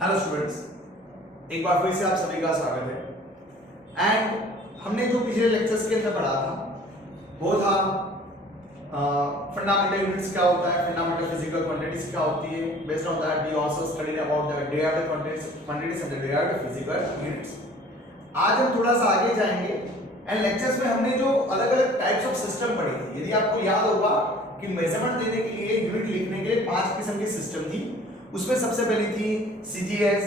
Hello students, एक बार फिर से आप सभी का स्वागत है। एंड हमने जो पिछले लेक्चर्स के अंदर पढ़ा था वो था फंडामेंटल यूनिट्स क्या होता है, फंडामेंटल फिजिकल क्वांटिटीज क्या होती है। Based on that we also studied about the derivative quantities and the derivative physical units. आज हम थोड़ा सा आगे जाएंगे एंड लेक्चर्स में हमने जो अलग-अलग टाइप्स ऑफ सिस्टम पढ़े थे। यदि आपको याद होगा कि मेजरमेंट देने के लिए, यूनिट लिखने के लिए 5 किस्म की सिस्टम थी। उसमें सबसे पहली थी CGS,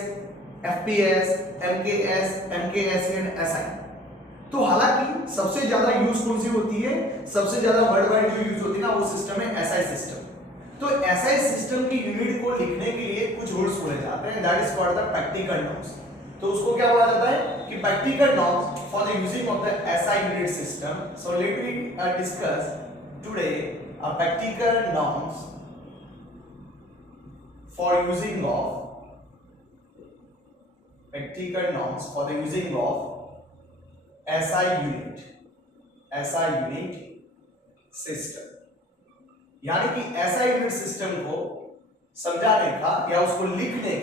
FPS, MKS, MKS and SI. तो हालांकि सबसे ज्यादा यूज कौन सी होती है, सबसे ज्यादा वर्ल्ड वाइड जो यूज होती है ना, वो सिस्टम है एसआई सिस्टम। तो एसआई सिस्टम की यूनिट को लिखने के लिए कुछ रूल्स बोले जाते हैं, that is called the practical norms. तो उसको क्या बोला जाता है कि practical norms for the using of the SI unit system. So let we discuss today practical norms for using of practical norms for the using of SI unit system। यानी कि SI unit system को समझाने का या उसको लिखने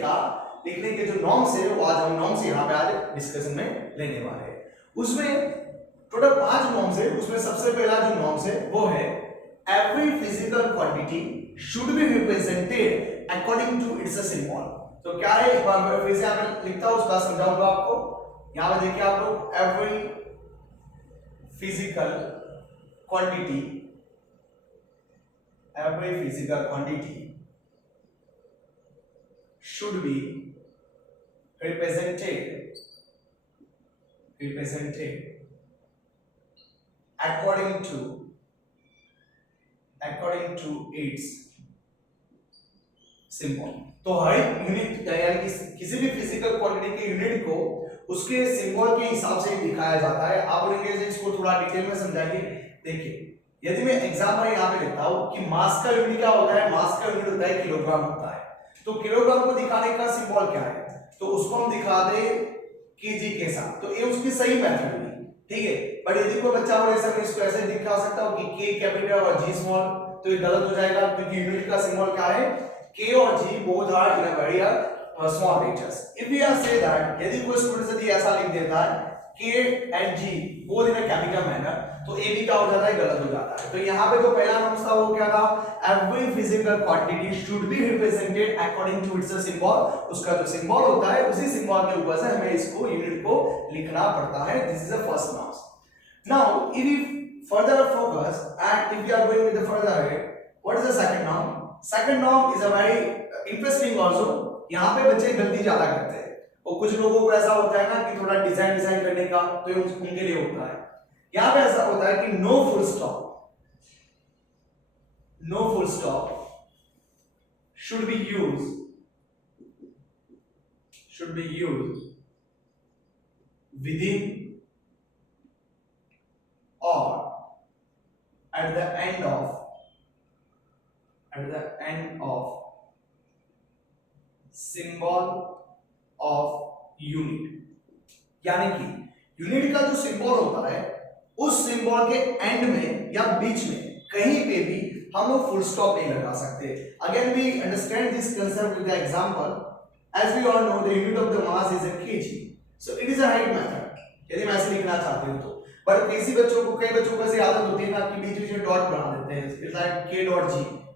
के जो नॉर्म्स है वो आज हम नॉर्म्स यहाँ पे आज डिस्कशन में लेने वाले हैं। उसमें टोटल 5 नॉर्म्स है। उसमें सबसे पहला जो नॉर्म्स है वो है every physical quantity should be represented according to its symbol। तो क्या है, एक बार फिर से मैं लिखता हूं, उसका समझाऊंगा आपको। यहां पे देखिए आप लोग, every physical quantity should be represented according to its symbol. तो हर यूनिट यानी कि किसी भी फिजिकल क्वांटिटी के यूनिट को उसके सिंबल के हिसाब से दिखाया जाता है। आप बोलेंगे इसको थोड़ा डिटेल में समझाइए। देखिए, यदि मैं एग्जांपल यहां पे लेता हूं कि मास का यूनिट क्या होता है, मास का यूनिट होता है किलोग्राम होता है। तो किलोग्राम को दिखाने का सिंबल क्या है, तो उसको हम दिखा दे केजी के साथ। तो ये उसकी सही मेथड है, ठीक है। पर यदि कोई बच्चा बोले सर मैं इसको ऐसे दिखा सकता हूं कि के कैपिटल और जी स्मॉल, तो ये गलत हो जाएगा, क्योंकि यूनिट का सिंबल क्या है, K और G both are in a very small letters। If we are say that यदि कोई स्टूडेंट यदि ऐसा लिख देता है K and G both in a capital manner, तो A भी क्या हो जाता है, गलत हो जाता है। तो यहाँ पे जो पहला नॉर्म था वो क्या था, every physical quantity should be represented according to its symbol। उसका जो सिंबल होता है उसी सिंबल के ऊपर से हमें इसको यूनिट को लिखना पड़ता है। This is the first norm. Now if we further focus and if we are going with the further ahead, what is the second norm? Second norm is a very interesting also. यहाँ पे बच्चे गलती ज्यादा करते हैं और कुछ लोगों को ऐसा होता है ना कि थोड़ा डिजाइन करने का, तो ये उनके लिए होता है। यहाँ पे ऐसा होता है कि no full stop should be used within or at the end of symbol of unit। यानी कि यूनिट का जो सिंबल होता है उस सिंबल के एंड में या बीच में कहीं पे भी हम लोग फुल स्टॉप नहीं लगा सकते। Again we understand this concept with the example. As we all know the unit of the mass is a kg, so it is a height method. यदि मैं ऐसे लिखना चाहती हूं तो, पर कई बच्चों को ऐसी आदत होती है ना कि बीच में डॉट बना देते हैं, it's like k dot g।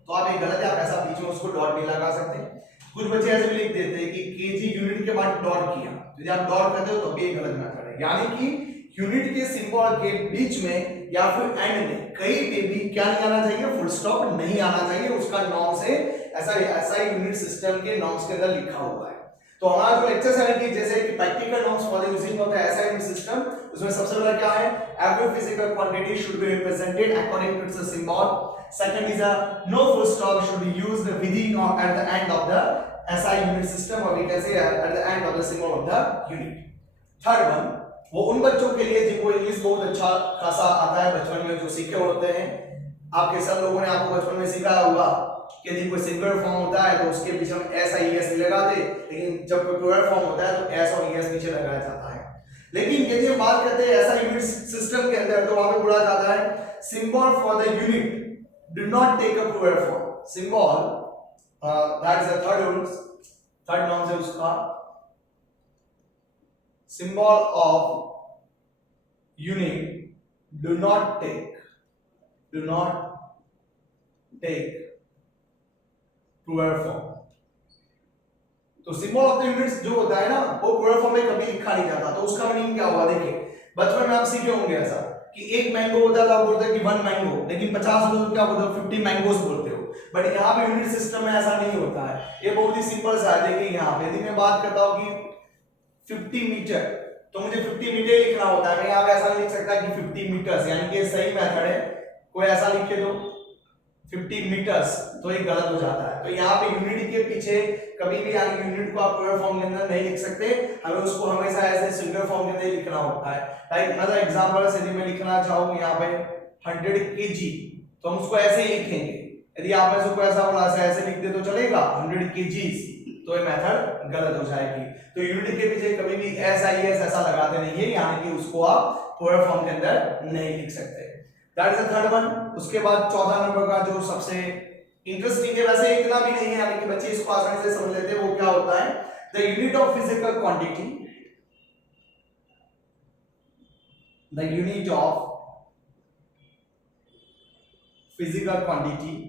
तो आप ये गलत है, आप ऐसा बीच में उसको डॉट नहीं लगा सकते। कुछ बच्चे ऐसे भी लिख देते हैं कि केजी यूनिट के बाद डॉट किया, तो यदि आप डॉट करते हो तो भी गलत मेथड है। यानी कि यूनिट के सिंबल के बीच में या फिर एंड में कहीं पे भी क्या नहीं आना चाहिए, फुल स्टॉप नहीं आना चाहिए। उसका नॉर्म से ऐसा यूनिट सिस्टम के नॉर्म्स के अंदर लिखा हुआ है। तो हमारा जो लेक्चर है कि जैसे कि practical norms for the using of the SI unit system, उसमें सबसे पहला क्या है, every physical quantity should be represented according to its symbol. Second is no full stop should be used within और at the end of the SI unit system, और we can say at the end of the symbol of the unit. Third one, वो उन बच्चों के लिए जिनको English बहुत अच्छा खासा आता है बचपन में, जो सीखे होते हैं। आपके सब लोगों ने आपको बचपन में सिखाया होगा कि यदि कोई सिंगुलर फॉर्म होता है तो उसके पीछे हम एस आई एस लगा दे, लेकिन जब कोई प्लूरल फॉर्म होता है तो एस और एस पीछे लगाया जाता है। लेकिन यदि हम बात करते हैं ऐसा यूनिट सिस्टम के अंदर, तो वहां पे बोला जाता है symbol for the unit do not take a plural form. Symbol that is the third third norms है उसका symbol of unit do not take plural form. तो सिंबल ऑफ द यूनिट्स जो होता है ना वो प्लूरल फॉर्म में कभी लिखा नहीं जाता। तो उसका मीनिंग क्या हुआ, देखिए बचपन में आप सीखे होंगे ऐसा कि एक मैंगो होता है तो आप बोलते हैं कि 1 मैंगो, लेकिन 50 हो तो क्या बोलते हो, 50 मैंगोस बोलते हो। बट यहाँ पे यूनिट सिस्टम में ऐसा नहीं होता है, ये बहुत ही सिंपल सा है। देखिए यहाँ पे यदि मैं बात करता हूँ कि 50 मीटर, तो मुझे 50 मीटर लिखना होता है। मैं यहाँ पे ऐसा नहीं लिख सकता कि 50 मीटर्स, यानी कि सही मेथड है। कोई ऐसा लिखे तो 50 मीटर्स, तो ये गलत हो जाता है। तो यहाँ पे यूनिट के पीछे कभी भी यानी यूनिट को आप प्लूरल फॉर्म के अंदर नहीं लिख सकते, हमें उसको हमेशा ऐसे सिंगुलर फॉर्म के अंदर लिखना होता है। लाइक अनदर एग्जांपल, यदि मैं लिखना चाहूँ यहाँ पे 100 kg, तो हम उसको ऐसे ही लिखेंगे। यदि आप में से कोई ऐसा बोला ऐसे लिख दे तो चलेगा 100 kgs, तो ये मेथड गलत हो जाएगी। तो यूनिट के पीछे कभी भी ऐसा लगाते नहीं है, यानी कि उसको आप प्लूरल फॉर्म के अंदर नहीं लिख सकते। That is the third one. उसके बाद चौथा नंबर का जो सबसे इंटरेस्टिंग है, वैसे इतना भी नहीं है, यानी कि बच्चे इसको आसानी से समझ लेते हैं। वो क्या होता है, the unit of physical quantity, the unit of physical quantity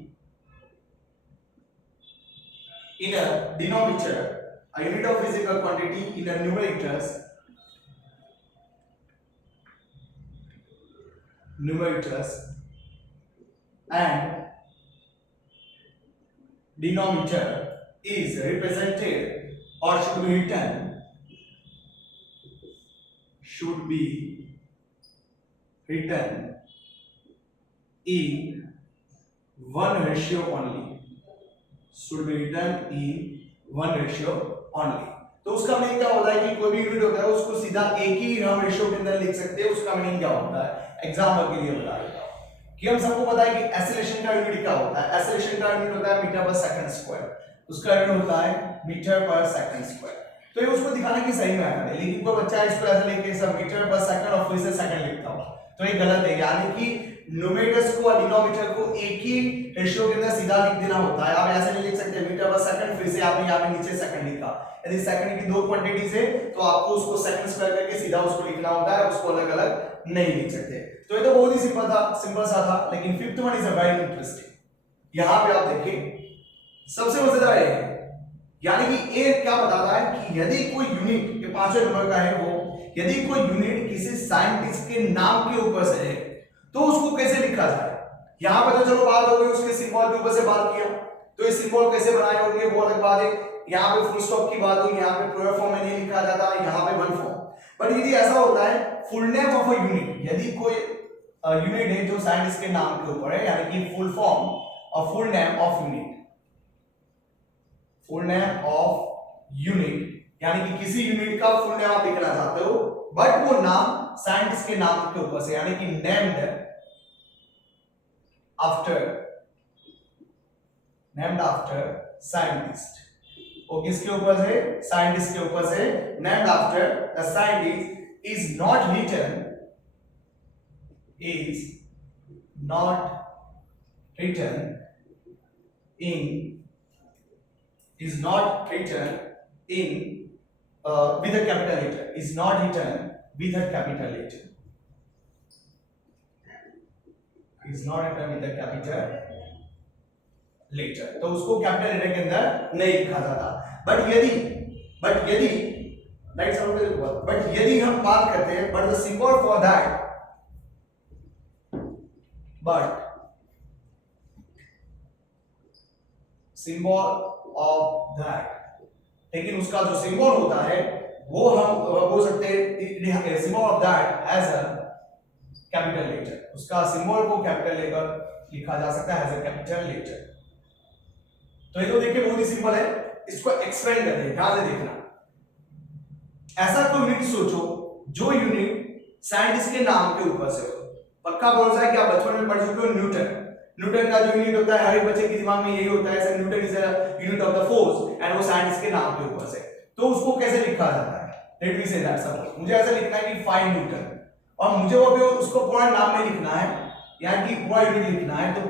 in a denominator, a unit of physical quantity in a numerators and denominator is represented or should be written in one ratio only, should be written in one ratio only। तो उसका meaning क्या होता है कि कोई भी unit होता है उसको सीधा एक ही हम रेशियो के अंदर लिख सकते हैं। उसका मीनिंग क्या होता है, एग्जांपल के लिए बता देता हूं कि हम सबको पता है कि एक्सेलरेशन का यूनिट क्या होता है। एक्सेलरेशन का यूनिट होता है मीटर पर सेकंड स्क्वायर, उसका यूनिट होता है मीटर पर सेकंड स्क्वायर। तो ये उसको दिखाने की सही मेथड है, लेकिन कोई बच्चा इसको ऐसे लिख के सब मीटर पर सेकंड और फिर से सेकंड लिखता हो तो ये गलत है। यानी कि न्यूमेरटर्स को और डिनोमिनेटर को एक ही रेशियो के अंदर सीधा लिख देना होता है। आप ऐसे नहीं लिख सकते मीटर पर सेकंड फिर से आपने यहाँ पे नीचे सेकंड लिखा। यदि सेकंड की दो क्वांटिटीज है तो आपको उसको सेकंड स्क्वायर करके सीधा उसको लिखना होता है, उसको अलग अलग नहीं लिख सकते। तो ये तो बहुत ही सिंपल सा था। लेकिन fifth one is a very interesting. यहाँ पे आप देखिए सबसे मजेदार है, यानी कि ये क्या बताता है कि यदि कोई यूनिट, ये पांचवें नंबर का है वो, यदि कोई यूनिट किसी साइंटिस्ट के नाम के ऊपर से है तो उसको कैसे लिखा जाए। यहां पर तो चलो बात हो गई उसके सिंबल के ऊपर से बात किया, तो ये सिंबल कैसे बनाए होंगे वो अलग बात है। यहां पे फुल स्टॉप की बात हुई, यहां पे प्लूरल फॉर्म में नहीं लिखा जाता, यहां पे वन फॉर्म। बट यदि ऐसा होता है full name of a unit, यदि कोई यूनिट है जो साइंटिस्ट के नाम के ऊपर है, यानी कि फुल फॉर्म और full name of unit, full name of unit यानी कि किसी यूनिट का फुल नेम आप लिखना चाहते हो बट वो नाम साइंटिस्ट के नाम के ऊपर से, यानी कि नेम्ड आफ्टर साइंटिस्ट। वो किसके ऊपर से, साइंटिस्ट के ऊपर से। Named after the scientist is not written with a capital letter, is not written with a capital letter, is not written with a capital letter, तो उसको कैपिटल लेटर के अंदर नहीं लिखा जाता। बट यदि राइट साइड पे देखो, बट यदि हम बात करते हैं but the symbol for that, but symbol of that, लेकिन उसका जो सिंबल होता है वो हम बोल सकते हैं symbol of that as a capital letter, उसका सिंबल को कैपिटल लेकर लिखा जा सकता है एज अ कैपिटल लेटर। तो ये तो देखिए बहुत ही सिंपल है, इसको एक्सप्लेन करते हैं, ध्यान से देखना। ऐसा कोई यूनिट सोचो जो यूनिट साइंटिस्ट के नाम के ऊपर से हो। पक्का भरोसा है कि आप बचपन में पढ़ चुके हो न्यूटन का जो यूनिट होता है हर एक बच्चे के दिमाग में यही होता है, Newton is the unit of the force and वो साइंटिस्ट के नाम के ऊपर से। तो उसको कैसे लिखा जाता है, let me say that, suppose मुझे ऐसा लिखना है कि 5 न्यूटन, और मुझे वो भी उसको पूरा नाम में लिखना है, यानी कि पूरा यूनिट लिखना है। तो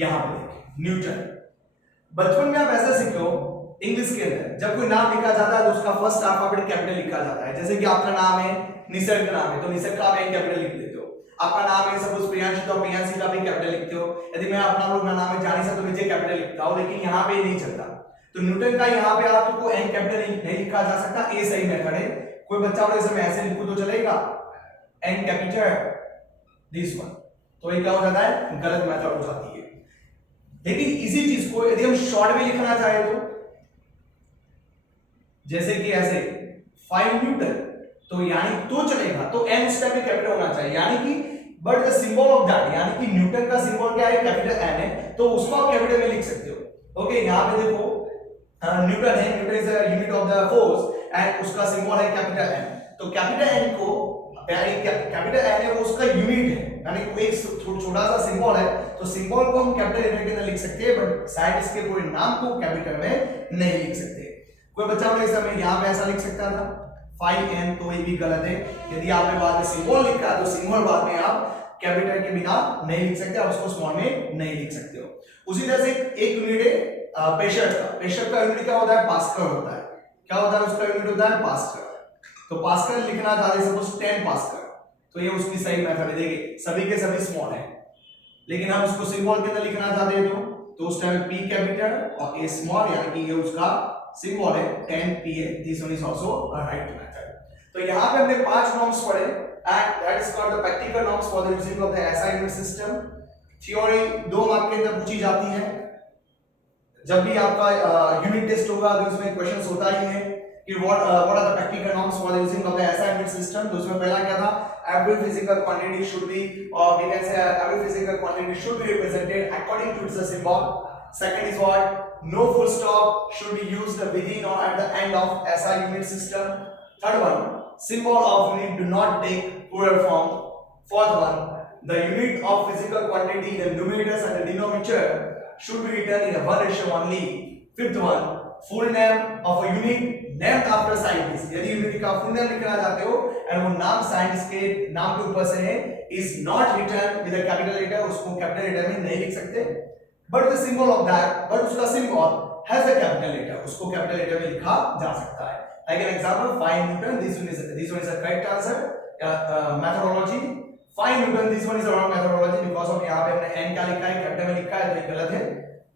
यहां पे देखिए न्यूटन, बचपन में आप ऐसा सीखे हो इंग्लिश के अंदर जब कोई नाम लिखा जाता है तो उसका फर्स्ट अल्फाबेट कैपिटल लिखा जाता है। जैसे कि आपका नाम है निसर्ग नाम है तो निसर्ग का आप एन कैपिटल लिख देते हो। आपका नाम है सपोज प्रियांशु तो प्रियांशी का भी कैपिटल लिखते हो। यदि मैं अपना लोग नाम है जानी सा तो विजय कैपिटल लिखता हूं, लेकिन यहाँ पे नहीं चलता। तो न्यूटन का यहाँ पे आपको एन कैपिटल नहीं लिखा जा सकता, ए सही मेथड है। कोई बच्चा बोले सर मैं ऐसे लिखूं तो चलेगा, एन कैपिटल दिस वन, तो ये क्या हो जाता है, गलत मेथड हो जाती है। लेकिन इसी चीज को यदि हम शॉर्ट में लिखना चाहे तो जैसे कि ऐसे 5 न्यूटन तो यानी तो चलेगा, तो एन उस टाइम पे कैपिटल होना चाहिए, यानी कि but the symbol of that, यानी कि न्यूटन का सिंबल क्या है, कैपिटल एन है, तो उसको आप कैपिटल में लिख सकते हो। ओके, यहाँ पे देखो न्यूटन है, Newton is the unit of the force and उसका सिंबल है कैपिटल एन। तो कैपिटल एन को कैपिटल एन है वो उसका यूनिट है, यानी कि एक छोटा सा सिंबल है, तो सिंबल को हम कैपिटल लेटर के अंदर लिख सकते हैं, बट शायद इसके पूरे नाम को कैपिटल में नहीं लिख सकते। कोई बच्चा बोले सर मैं यहाँ पे ऐसा लिख सकता था 5n, तो ये भी गलत है। यदि आपने बाद में सिंबल लिखा है तो सिंबल बाद में आप कैपिटल के बिना नहीं लिख सकते, आप उसको स्मॉल में नहीं लिख सकते हो। उसी तरह से एक यूनिट है प्रेशर का। प्रेशर का यूनिट क्या होता है, पास्कल होता है। क्या होता है उसका यूनिट, होता है पास्कल। तो पास्कल लिखना चाहते हैं सपोज 10 पास्कल, तो ये उसकी सही मेथड है। देखिए सभी के सभी स्मॉल है, लेकिन हम उसको सिंबल के अंदर लिखना चाहते हैं तो उस टाइम p कैपिटल और a स्मॉल, यानी कि ये उसका सिंबल है 10pa, this one is also a right method. तो यहां पे हमने 5 नॉर्म्स पढ़े and that is called the practical norms for the using of the SI unit system. Theory 2 mark के अंदर पूछी जाती है। जब भी आपका यूनिट टेस्ट होगा तो इसमें क्वेश्चंस होता ही है कि what are the practical norms for the using of the SI unit system. तो उसमें पहला क्या था, every physical quantity should be, or we can say every physical quantity should be represented according to its symbol. Second is what, no full stop should be used within or at the end of SI unit system. Third one, symbol of unit do not take plural form. Fourth one, the unit of physical quantity, the numerators and the denominator should be written in a one ratio only. Fifth one, full name of a unit named after scientist. यदि unit का full name लिखना चाहते हो and वो नाम scientist के नाम के ऊपर से है, is not written with a capital letter, उसको कैपिटल लेटर में नहीं लिख सकते, but the symbol of that, but उसका symbol has a capital letter, उसको कैपिटल लेटर में लिखा जा सकता है। Like an example 5 newton, this one is a correct answer methodology. 5 newton, this one is a wrong methodology because of यहां पे हमने n क्या लिखा है, कैपिटल में लिखा है, तो ये गलत है।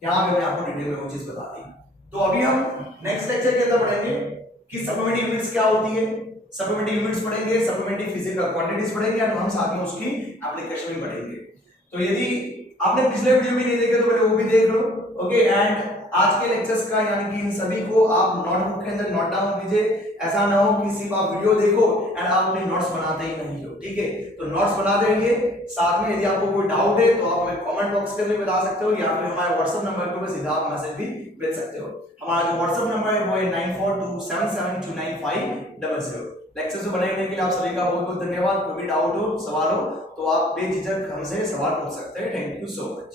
यहां पे मैं आपको डिटेल में वो चीज बता दी। तो अभी हम नेक्स्ट लेक्चर के अंदर पढ़ेंगे कि सप्लीमेंट्री यूनिट्स क्या होती है, सप्लीमेंट्री यूनिट्स पढ़ेंगे, सप्लीमेंट्री फिजिकल क्वांटिटीज पढ़ेंगे और हम साथ में उसकी एप्लीकेशन भी पढ़ेंगे। तो यदि आपने पिछले वीडियो भी नहीं देखे तो पहले वो भी देख लो। ओके, एंड आज के लेक्चर्स का यानी कि इन सभी को आप नोटबुक के अंदर नोट डाउन कीजिए। ऐसा ना हो कि सिर्फ आप वीडियो देखो एंड आप अपने नोट्स बनाते ही नहीं हो, ठीक है। तो नोट्स बना देंगे, साथ में यदि आपको कोई डाउट है तो आप हमें कमेंट बॉक्स के अंदर बता सकते हो, या फिर हमारे व्हाट्सएप नंबर के ऊपर सीधा आप मैसेज भी भेज सकते हो। हमारा जो व्हाट्सएप नंबर है वो है 9427729500। लेक्चर से बनाने के लिए आप सभी का बहुत बहुत धन्यवाद। कोई भी डाउट हो, सवाल हो तो आप बेझिझक हमसे सवाल पूछ सकते हैं। Thank you so much.